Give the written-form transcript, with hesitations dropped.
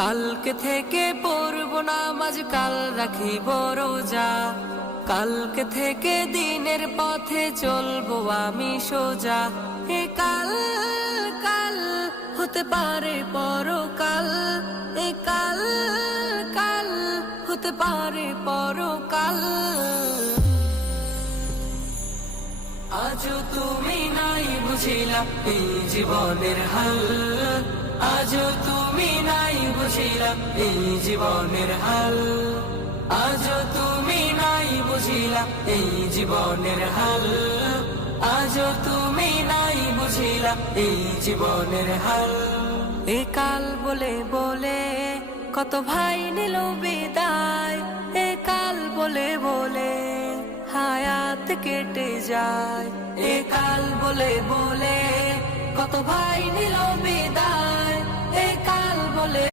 কালকে থেকে পড়ব নামাজ, কাল রাখিব রোজা। কালকে থেকে দিনের পথে চলবো আমি সোজা। এ কাল কাল হতে পারে পরকাল, এ কাল কাল হতে পারে পরকাল। আজও তুমি নাই বুঝিলা এই জীবনের হাল, আজও তুমি নাই বুঝিলা এই জীবনের হাল, আজও তুমি নাই বুঝিলা এই জীবনের হাল, আজও তুমি নাই বুঝিলা এই জীবনের হাল। এ কাল বলে বলে কত ভাই নিল বিদায়, এ কাল বলে বলে হায়াত কেটে যায়। এ কাল বলে বলে কত ভাই নিল বিদায়, এ কাল বলে